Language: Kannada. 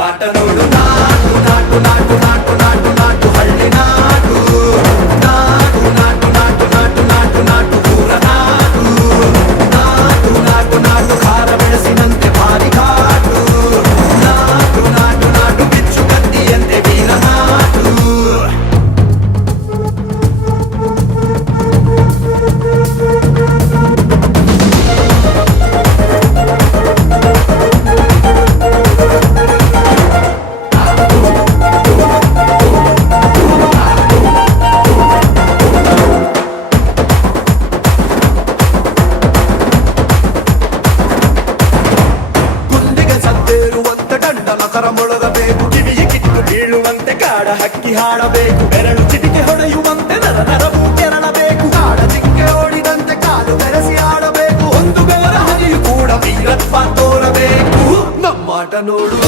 ನಮ್ಮಾಟ ನೋಡು ನಾಟು ನಾಟು ನಾಟು ನಾಟು ನಾಟು ನಾಟು ಹಳ್ಳಿ ನಾಟು ನಾಟು ನಾಟು ನಾಟು ನಾಟು ನಾಟು ನಾಟು ಊರ ನಾಟು ನಾಟು ನಾಟು ನಾಟು ಖಾರ ಬೆಳೆಸಿನಂತೆ ಭಾರಿ ಘಾಟು ನಾಟು ನಾಟು ನಾಟು ಬಿಚ್ಚು ಕತ್ತಿಯಂತೆ ವೀರ ನಾಟು. ಮೊಳಗಬೇಕು ಕಿವಿಯ ಕಿತ್ತು ಬೀಳುವಂತೆ ಕಾಡ ಹಕ್ಕಿ ಹಾಡಬೇಕು ಬೆರಳು ಚಿಟಿಕೆ ಹೊಡೆಯುವಂತೆ ನರ ನರವು ಕೆರಳಬೇಕು ಕಾಡ ಚಿಕ್ಕೆ ಓಡಿದಂತೆ ಕಾಲು ಬೆರೆಸಿ ಆಡಬೇಕು ಒಂದು ಬೆವರ ಹರಿಯು ಕೂಡ ವೀರತ್ವ ತೋರಬೇಕು ನಮ್ಮಾಟ ನೋಡು